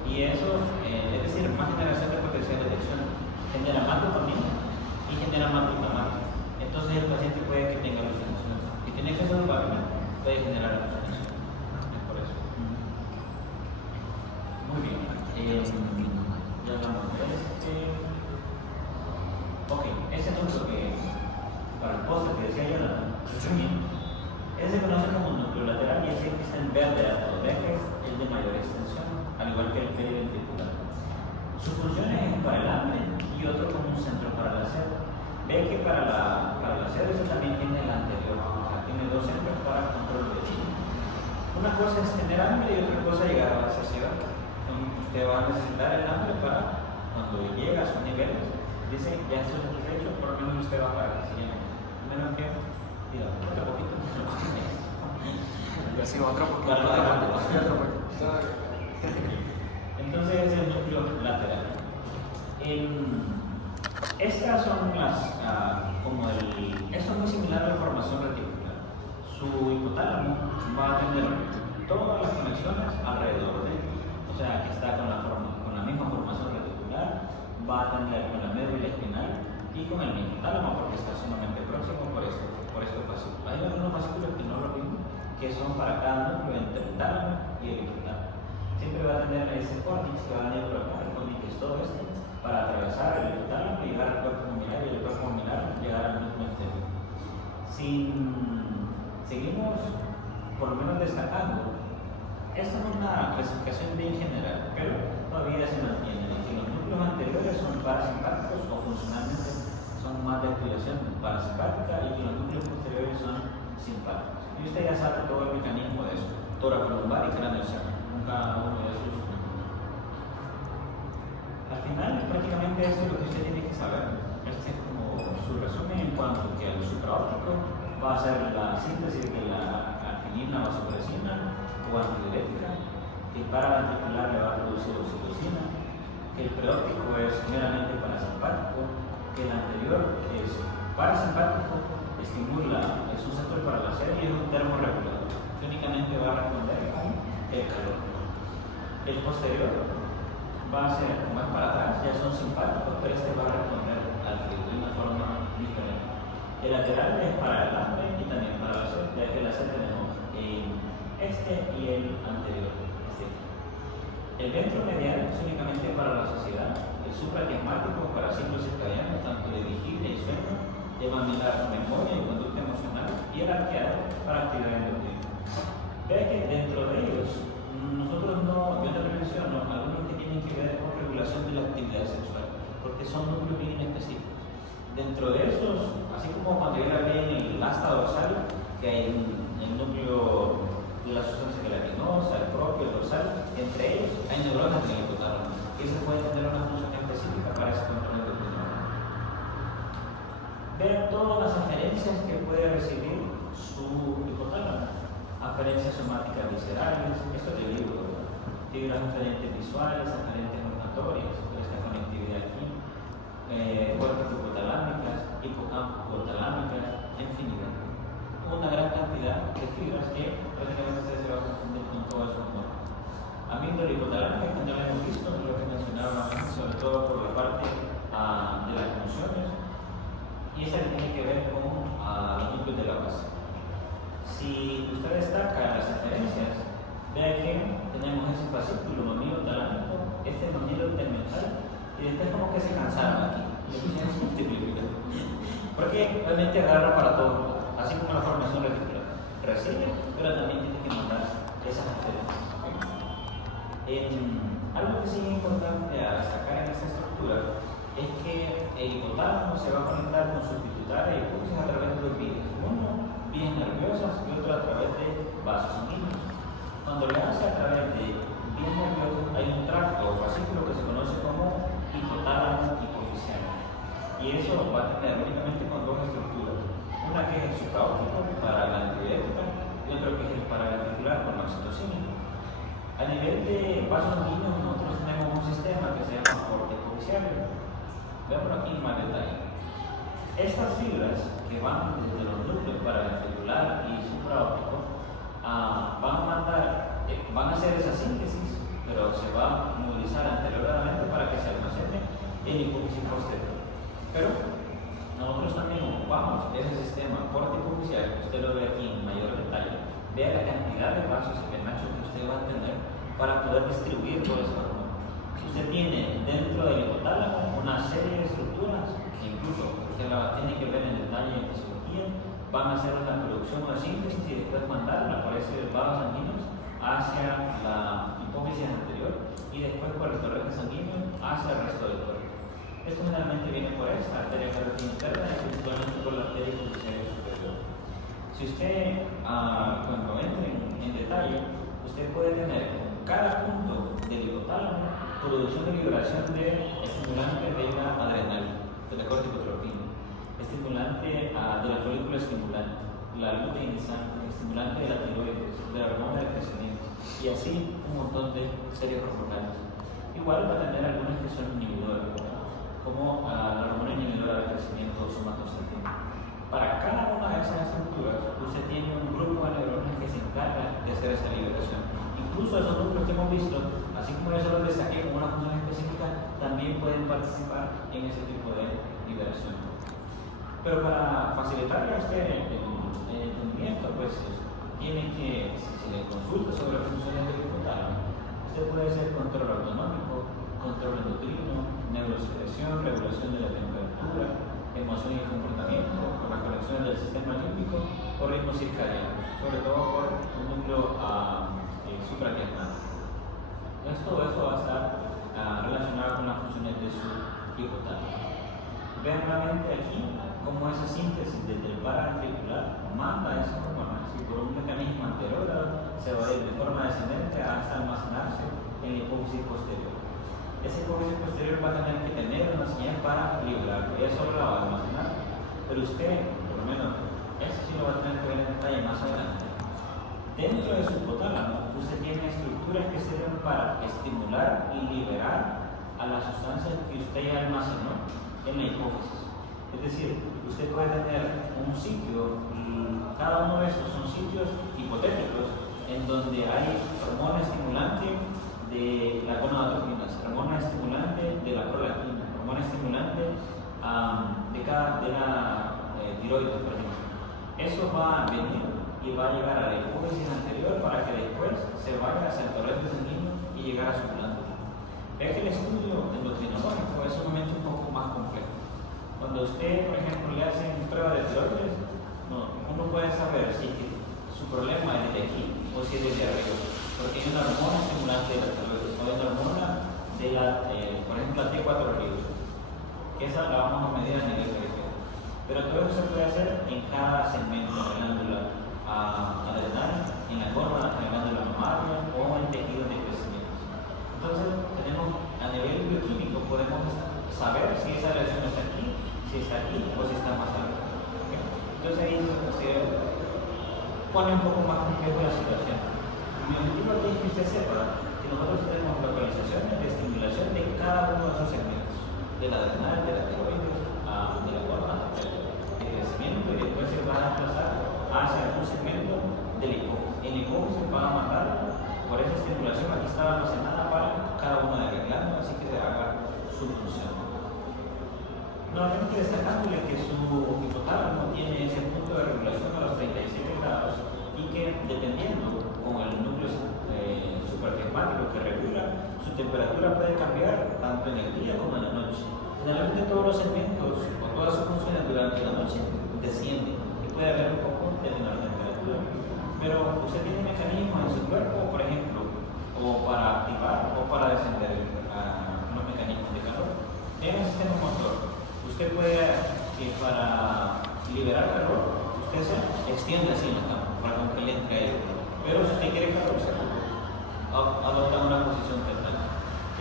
Y eso, es decir, más generación de potencial de tensión, genera más dopamina y genera más glutamato. Entonces el paciente puede que tenga alucinaciones. Si tiene exceso de dopamina, puede generar alucinaciones. Es por eso. Muy bien. Ya hablamos de este. Ok, ese núcleo que para el póster que decía Jonathan, ese se conoce como núcleo lateral y ese que está en verde a todo, que es el de mayor extensión, al igual que el periventricular. Sus funciones es para el hambre y otro como un centro para la sed. Ve que para la sed eso también tiene el anterior, o sea, tiene dos centros para control de chi. Una cosa es tener hambre y otra cosa llegar a la saciedad. Usted va a necesitar el hambre para cuando llega a sus niveles, dice ya estoy satisfecho, por lo menos usted va a parar el siguiente. A menos que, diga, otro poquito. Sí, otro poquito. Para no dejar de pasar. Entonces es el núcleo lateral. Estas son esto es muy similar a la formación reticular. Su hipotálamo va a tener todas las conexiones alrededor de él. O sea, que está con la misma formación reticular, va a tener con la médula espinal y con el mismo tálamo porque está sumamente próximo por estos fascículos. Hay algunos fascículos que no lo vimos, que son para cada núcleo entre el tálamo y el hipotálamo. Siempre va a tener ese fornix que va a venir por acá, el fornix es todo esto, para atravesar el hipotálamo y llegar al cuerpo pulmonar y el cuerpo pulmonar llegar al núcleo exterior. Seguimos por lo menos destacando. Esta es una clasificación bien general, pero todavía se mantiene en que los núcleos anteriores son parasimpáticos o funcionalmente son más de activación parasimpática y que los núcleos posteriores son simpáticos. Y usted ya sabe todo el mecanismo de eso, toracolumbar y craneosacral, cada uno de esos núcleos. Al final, prácticamente esto es lo que usted tiene que saber. Este es como su resumen en cuanto que el supraóptico va a ser la síntesis de la arginina o vasopresina o antidiurética, que el paraventricular le va a producir oxitocina, que el preóptico es meramente parasimpático, que el anterior es parasimpático, estimula, es un centro para la sed y es un termorregulador, que únicamente va a responder con el calor. El posterior va a ser, como es para atrás, ya son simpáticos, pero este va a responder al frío de una forma diferente. El lateral es para el hambre y también para la sed, ya que la sed tenemos este y el anterior. El ventromedial es únicamente para la saciedad, el supraquiasmático para ciclos circadianos, tanto de vigilia y sueño, de mamilar memoria y conducta emocional, y el arqueado para actividad endocrina. Ve que dentro de ellos, nosotros yo te menciono algunos que tienen que ver con regulación de la actividad sexual, porque son núcleos bien específicos. Dentro de esos, así como cuando yo la vi en el asta dorsal, que hay el núcleo de la sustancia gelatinosa, el propio, el dorsal, entre ellos hay neuronas en el hipotálamo, que se pueden tener una función específica para ese control endocrino. Vean todas las aferencias que puede recibir su hipotálamo. aferencias somáticas viscerales, esto es del libro, ¿verdad? Fibras aferentes visuales, aferentes olfatorias, por esta conectividad aquí, cortes hipotalámicas, hipocampo-talámicas, infinidad. Una gran cantidad de fibras que prácticamente se va a confundir con todos esos nombres. Amígdala hipotalámica, que no la hemos visto, es lo que mencionaba antes, sobre todo por la parte de las emociones, y esa que tiene que ver con los núcleos de la base. Si usted destaca las referencias, vea que tenemos ese fascículo mamilo talámico, este mamilo tegmental, y después como que se cansaron aquí. Porque realmente agarra para todo, así como la formación reticular. Recibe, pero también tiene que mandar esas referencias. Algo que sí es importante a destacar en esta estructura es que el hipotálamo se va a conectar con su pituitaria y hipófisis a través de dos vías. Uno, vías nerviosas y otro a través de vasos sanguíneos. Cuando le hace a través de vías nerviosas hay un tracto o fascículo que se conoce como hipotálamo hipoficial. Y eso va a tener únicamente con dos estructuras. Una que es el supraóptico para la antidiurética y otro que es el paraventricular con la oxitocina. A nivel de vasos sanguíneos, nosotros tenemos un sistema que se llama corte hipoficial. Veámoslo aquí en más detalle. Estas fibras que van desde los núcleos paraventricular y supraóptico van a hacer esa síntesis, pero se va a movilizar anteriormente para que se almacene en hipófisis posterior. Pero nosotros también ocupamos ese sistema corte hipoficial, usted lo ve aquí en mayor detalle. Vea la cantidad de vasos y penachos que usted va a tener para poder distribuir todo ese hormona. Usted tiene dentro del hipotálamo una serie de estructuras que incluso usted la tiene que ver en detalle en fisiología, van a hacer una producción o síntesis y después mandarla por esos vasos sanguíneos hacia la hipófisis anterior y después por el torrente sanguíneo hacia el resto del cuerpo. Esto generalmente viene por esta arteria carotídea interna y principalmente por la arteria hipoficial superior. Si usted, cuando entre en detalle, usted puede tener con cada punto del hipotálamo producción de liberación de estimulante de la adrenal, de la corticotropina, estimulante de la folícula estimulante, la luteína, estimulante de la tiroides, de la hormona del crecimiento, y así un montón de series hormonales. Igual va a tener algunas que son inhibidoras, como la hormona inhibidora del crecimiento somatostatina. Para cada una de esas estructuras, usted tiene un grupo de neuronas que se encarga de hacer esa liberación. Incluso esos núcleos que hemos visto, así como yo los destaqué con una función específica, también pueden participar en ese tipo de liberación. Pero para facilitarle a usted el entendimiento, pues tiene que, si se le consulta sobre funciones del hipotálamo, usted puede hacer control autonómico, control endocrino, neurosecreción, regulación de la temperatura, emoción y comportamiento, por las conexiones del sistema límbico o ritmo circadiano, sobre todo por un núcleo supraquiasmático. Todo eso va a estar relacionado con las funciones de su hipotálamo. Vean nuevamente aquí cómo esa síntesis desde el paraventricular manda esas hormonas y por un mecanismo anterógrado se va a ir de forma descendente hasta almacenarse en la hipófisis posterior. Esa hipófisis posterior va a tener que tener una señal para liberarlo, ella solo la va a almacenar, pero usted, por lo menos, eso sí lo va a tener que ver en detalle más adelante. Dentro de su hipotálamo, usted tiene estructuras que sirven para estimular y liberar a las sustancias que usted ya almacenó en la hipófisis. Es decir, usted puede tener un sitio, y cada uno de estos son sitios hipotéticos en donde hay hormona estimulante de la gonadotropinas, hormona estimulante de la prolactina, hormona estimulante de la tiroides, por ejemplo. Eso va a venir y va a llegar a la hipófisis anterior para que después se vaya hacia el torrente sanguíneo y llegar a su glándula. Vea que el estudio endocrinológico es un momento un poco más complejo. Cuando usted, por ejemplo, le hacen prueba de tiroides, uno puede saber si su problema es de aquí o si es de arriba, porque hay una hormona estimulante de la tiroides, o hay una hormona de la, por ejemplo, la T4 arriba, que esa la vamos a medir a nivel periférico. Pero todo eso se puede hacer en cada segmento de la glándula adrenal, en la gónada, en la glándula mamaria o en tejidos de crecimiento. Entonces, a nivel bioquímico podemos saber si esa reacción está aquí o si está más arriba. ¿Okay? Entonces ahí se considera. pone un poco más complejo la situación. Mi objetivo aquí es que usted sepa que nosotros tenemos localizaciones de estimulación de cada uno de esos segmentos, de la adrenal, de la tiroides, de la gorda, de crecimiento, y después se va a desplazar hacia algún segmento del hipófisis. El hipófisis va a mandar por esa estimulación, aquí está almacenada para cada una de las glándulas, así que se haga su función. Nuevamente destacándole que su hipotálamo tiene ese punto de regulación a los 37 grados y que dependiendo con el núcleo supraquiasmático que regula, su temperatura puede cambiar tanto en el día como en la noche. Generalmente todos los segmentos o todas sus funciones durante la noche descienden y puede haber un poco de menor temperatura. Pero usted tiene mecanismos en su cuerpo, por ejemplo, o para activar o para descender los mecanismos de calor. En el sistema motor, usted puede, para liberar calor, usted se extiende así en la cama para que le entre aire. Pero si usted quiere calor, se adopta una posición fetal.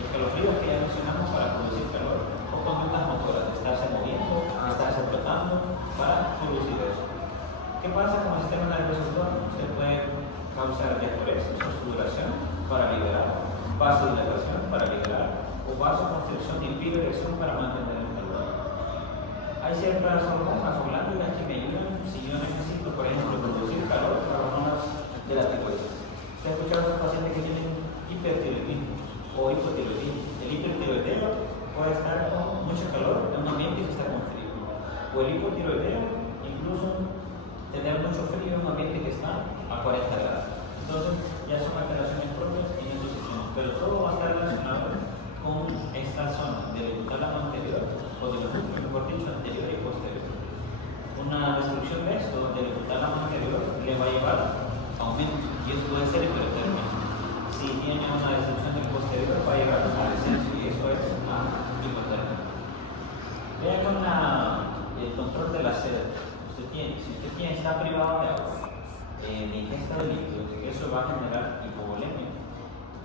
Escalofríos que ya mencionamos para producir calor, o conductas motoras, de estarse moviendo, de estarse flotando para producir eso. ¿Qué pasa con el sistema nervioso autónomo? Usted puede causar diaforesis o sudoración para liberar, vasodilatación para liberar, o vasoconstricción y hipererección para mantener el calor. Hay ciertas hormonas o glándulas que me ayudan si yo necesito, por ejemplo, producir calor, hormonas de la tiroides. Usted ha escuchado a los pacientes que tienen hipertiroidismo o hipotiroidismo. El hipertiroideo puede estar con mucho calor en un ambiente que está con frío. O el hipotiroideo incluso tener mucho frío en un ambiente que está a 40 grados. Entonces ya son alteraciones propias en esos sistemas. Pero todo va a estar relacionado con esta zona del hipotálamo anterior o del núcleo, mejor dicho, anterior y posterior. Una destrucción de esto del hipotálamo anterior le va a llevar a aumento y eso puede ser hipertermia. Si tiene una destrucción del posterior va a llevar a descenso y eso es hipotermia. Vea con el control de la sed. Si usted está privado de agua, de ingesta de líquidos, eso va a generar hipovolemia.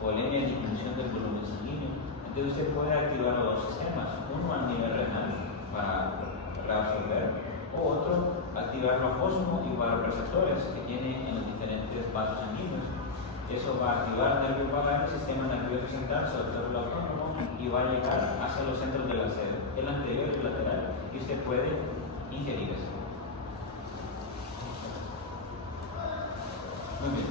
Volemia es disminución del volumen sanguíneo. Entonces usted puede activar los dos sistemas, uno a nivel renal para reabsorber, o otro activar los osmos y vasoreceptores que tiene en los diferentes vasos sanguíneos. Eso va a activar el nervio vagal, el sistema nervioso central, sobre todo el autónomo, y va a llegar hacia los centros de la sede, el anterior y el lateral, y usted puede ingerir eso. Muy bien.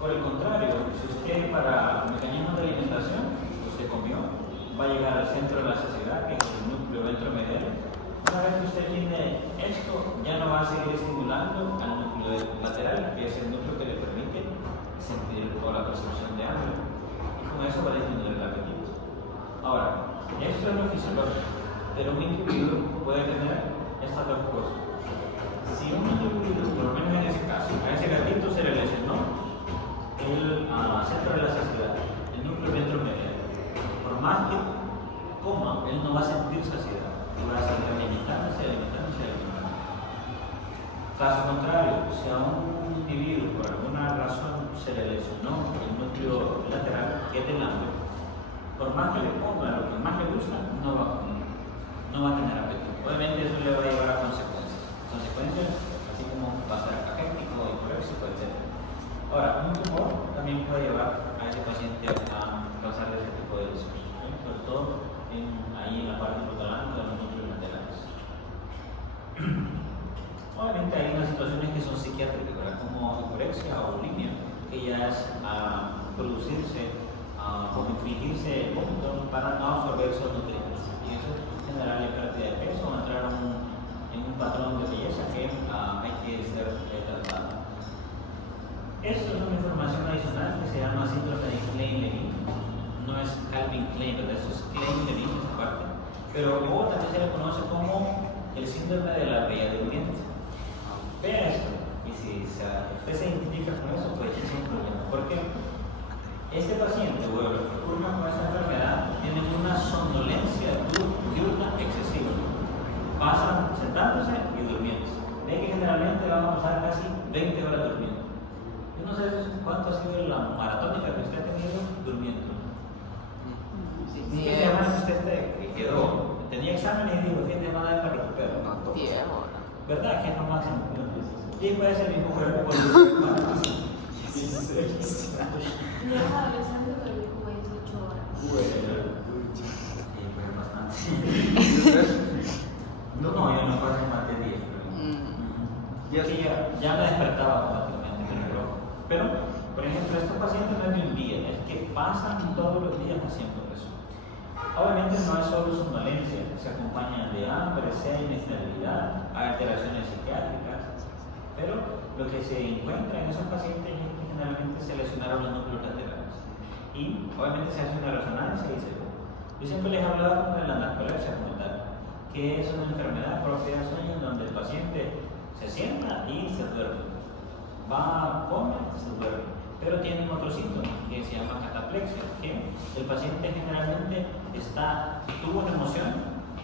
Por el contrario, si usted para mecanismos de alimentación, usted comió, va a llegar al centro de la saciedad, que es el núcleo ventromedial. Una vez que usted tiene esto, ya no va a seguir estimulando al núcleo lateral, que es el núcleo que le permite sentir o la percepción de hambre. Y con eso va a disminuir el apetito. Ahora, esto es lo fisiológico, pero un individuo puede tener estas dos cosas. Si un individuo, por lo menos en ese caso, a ese gatito se le lesionó el centro de la saciedad, el núcleo ventromedial, por más que coma, él no va a sentir saciedad, va a seguir alimentándose. Caso contrario, si a un individuo por alguna razón se le lesionó el núcleo lateral, que es del hambre, por más que le ponga lo que más le gusta, no va a comer, no va a tener apetito. Obviamente eso le va a llevar a consecuencias así como va a ser caquético, hiporéxico, etc. Ahora, un tumor también puede llevar a ese paciente a causar ese tipo de lesiones, sobre todo ahí en la parte hipotálamica de los núcleos laterales. Obviamente hay unas situaciones que son psiquiátricas, ¿verdad? Como hiporexia o bulimia, que ya es producirse o infligirse vómitos para no absorber esos nutrientes. Y eso generarle pérdida de peso o entrar en un patrón de belleza que hay que ser tratado. Esto es una información adicional que se llama síndrome de Klein-Levin. No es Calvin Klein, ¿verdad? Eso es Klein-Levin esa parte. Pero luego también se le conoce como el síndrome de la bella durmiente. Vea esto, y si usted se identifica con eso, pues es un problema. Porque este paciente, o los que ocurren con esta enfermedad, tienen una somnolencia diurna excesiva. Pasan sentándose y durmiendo. Ve que generalmente van a pasar casi 20 horas durmiendo. Yo no sé cuánto ha sido la maratónica que usted ha tenido durmiendo. ¿Qué semana usted quedó? Tenía exámenes y dijo, fin de semana para recuperar. 10 horas. ¿Verdad que es lo máximo? Y puede ser el mismo cuerpo con Mi hija adolescente dormí como 18 horas. No, yo no paso más de 10. Yo sí ya me despertaba automáticamente con el reloj. Pero, por ejemplo, estos pacientes no es de un día, es que pasan todos los días haciendo eso. Obviamente no es solo somnolencia, se acompaña de hambre, sed, inestabilidad, alteraciones psiquiátricas. Pero lo que se encuentra en esos pacientes es que generalmente se lesionaron los núcleos laterales. Y obviamente se hace una resonancia y se ve. Yo siempre les hablaba como de la narcolepsia como tal, que es una enfermedad propia de sueño en donde el paciente se sienta y se duerme. Va, come, se duerme. Pero tiene otro síntoma que se llama cataplexia, que el paciente generalmente tuvo una emoción,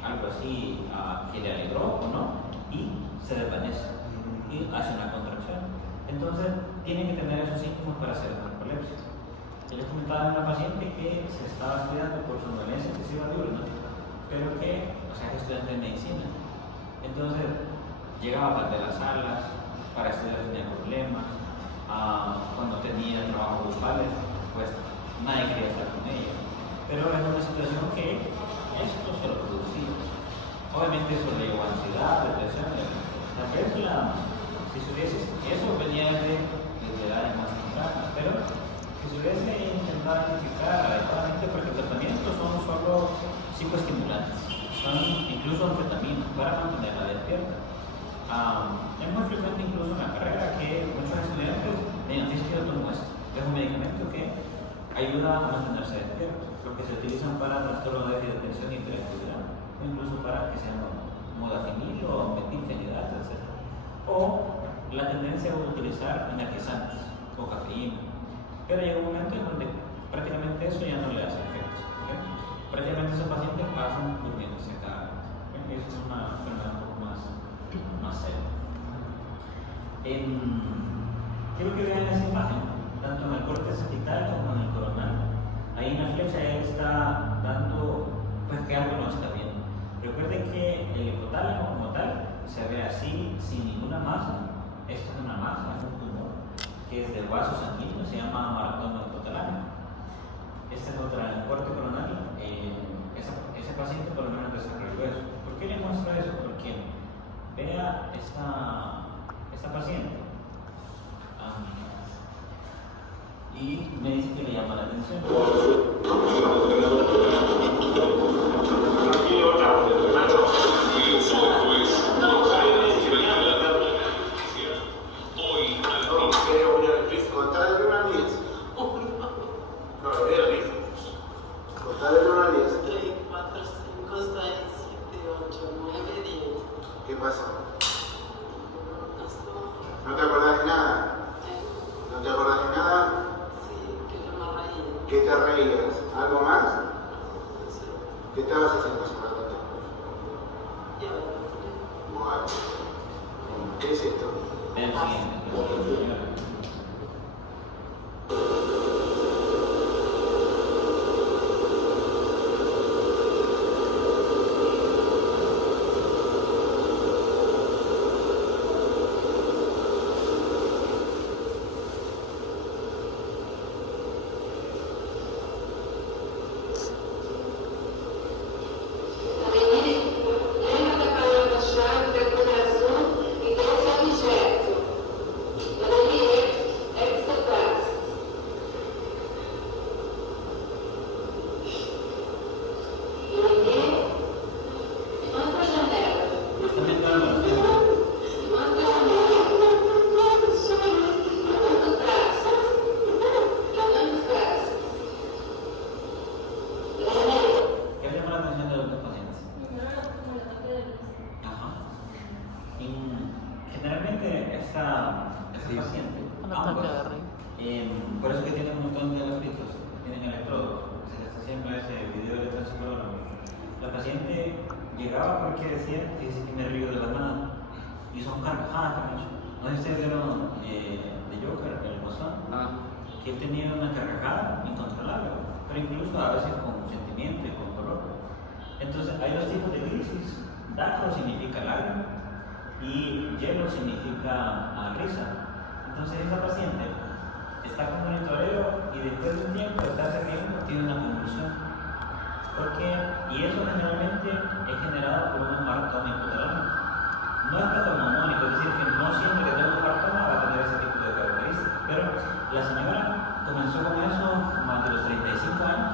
algo así que le alegró o no, y se desvanece y hace una contracción. Entonces, tiene que tener esos síntomas para hacer narcolepsia. Yo les comentaba a una paciente que se estaba estudiando por somnolencia excesiva diurna, pero que, o sea, que estudiante de medicina. Entonces, llegaba tarde a las salas, para estudiar tenía problemas, cuando tenía trabajos grupales, pues nadie quería estar con ella. Pero es una situación que esto se lo producía. Obviamente eso le llevó a ansiedad, depresión, tal vez si se hubiese, eso venía desde edades más tempranas, pero si se hubiese intentado identificar adecuadamente, porque los tratamientos son solo psicoestimulantes, son incluso anfetaminas para mantenerla despierta. Es muy frecuente incluso en la carrera que muchos estudiantes me digan, fíjate que yo tomo esto, es un medicamento que ayuda a mantenerse despierto, porque se utilizan para trastorno de atención y hiperactividad, o incluso para que sean modafinil o metilfenidato, etc. O la tendencia a utilizar energizantes o cafeína. Pero llega un momento en donde prácticamente eso ya no le hace efecto. ¿Okay? Prácticamente esos pacientes pasan durmiéndose cada vez. ¿Okay? Eso es una enfermedad un poco más seria. Quiero que vean esa imagen, tanto en el corte sagital como en el coronal. Ahí en la flecha él está dando pues que algo no está bien. Recuerden que el hipotálamo como tal se ve así sin ninguna masa. Esto es una masa, es un tumor que es del vaso sanguíneo, se llama maratoma hipotalámico. Esta es otra en el corte coronal. Ese paciente por lo menos desarrolló eso. ¿Por qué le muestro eso? Porque vea esta paciente y me dice que le llama la atención. ¿Qué pasó? ¿No te acordás de nada? ¿No te acordás de nada? ¿Qué te reías? ¿Algo más? ¿Qué estabas haciendo hace un ratito? Bueno. ¿Qué es esto? Vean el siguiente. Generalmente esa paciente, por eso que tiene un montón de electritos, tienen electrodos, se les está haciendo ese video de transicólogo. La paciente llegaba porque decía, fíjese que me río de la nada, y son carcajadas. No sé si ustedes vieron de Joker, el Guasón, que él tenía una carcajada incontrolable, pero incluso a veces con sentimiento y con dolor. Entonces hay dos tipos de crisis. Dacro significa lágrima, y hielo significa risa. Entonces esa paciente está con monitoreo y después de un tiempo de estarse riendo tiene una convulsión. Y eso generalmente es generado por un hematoma hipotalámico. No es patognomónico, es decir, que no siempre que tenga un hematoma va a tener ese tipo de características. Pero la señora comenzó con eso más de los 35 años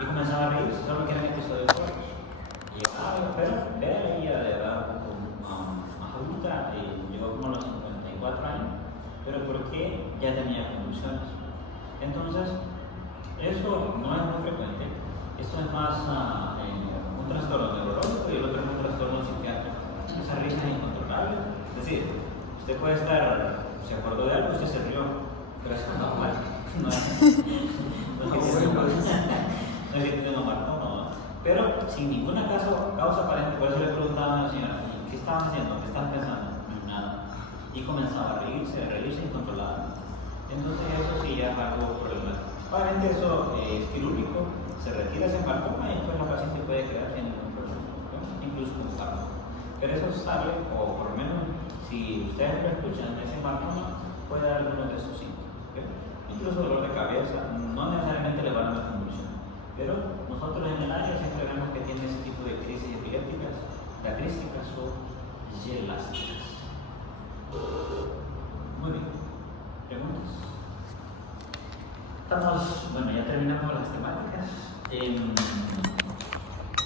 y comenzaba a reírse, solo que eran episodios cortos. Y pero vea ella de edad más adulta, llegó como a los 54 años, pero porque ya tenía convulsiones. Entonces, eso no es muy frecuente. Esto es más un trastorno neurológico y el otro es un trastorno psiquiátrico. Esa risa es incontrolable. Es decir, usted puede estar, se acordó de algo, usted se rió, pero eso es normal. No es que tiene un hematoma, ¿no? Pero sin ninguna causa aparente. Por eso le preguntaba a la señora, ¿qué estaban haciendo? ¿Qué estaban pensando? Nada. Y comenzaba a reírse incontrolable. Entonces eso sí ya es algo problemático. Obviamente eso es quirúrgico, se retira ese hematoma y después la paciente puede quedar sin ningún problema, ¿no? Incluso con fármaco. Pero eso sale, o por lo menos si ustedes lo escuchan, ese hematoma puede dar algunos de esos síntomas. ¿Okay? Incluso dolor de cabeza, no necesariamente le van a dar convulsión. Pero nosotros en el área siempre vemos que tiene ese tipo de crisis epilépticas, dacrísticas o gelásticas. Muy bien. ¿Preguntas? Bueno, ya terminamos las temáticas.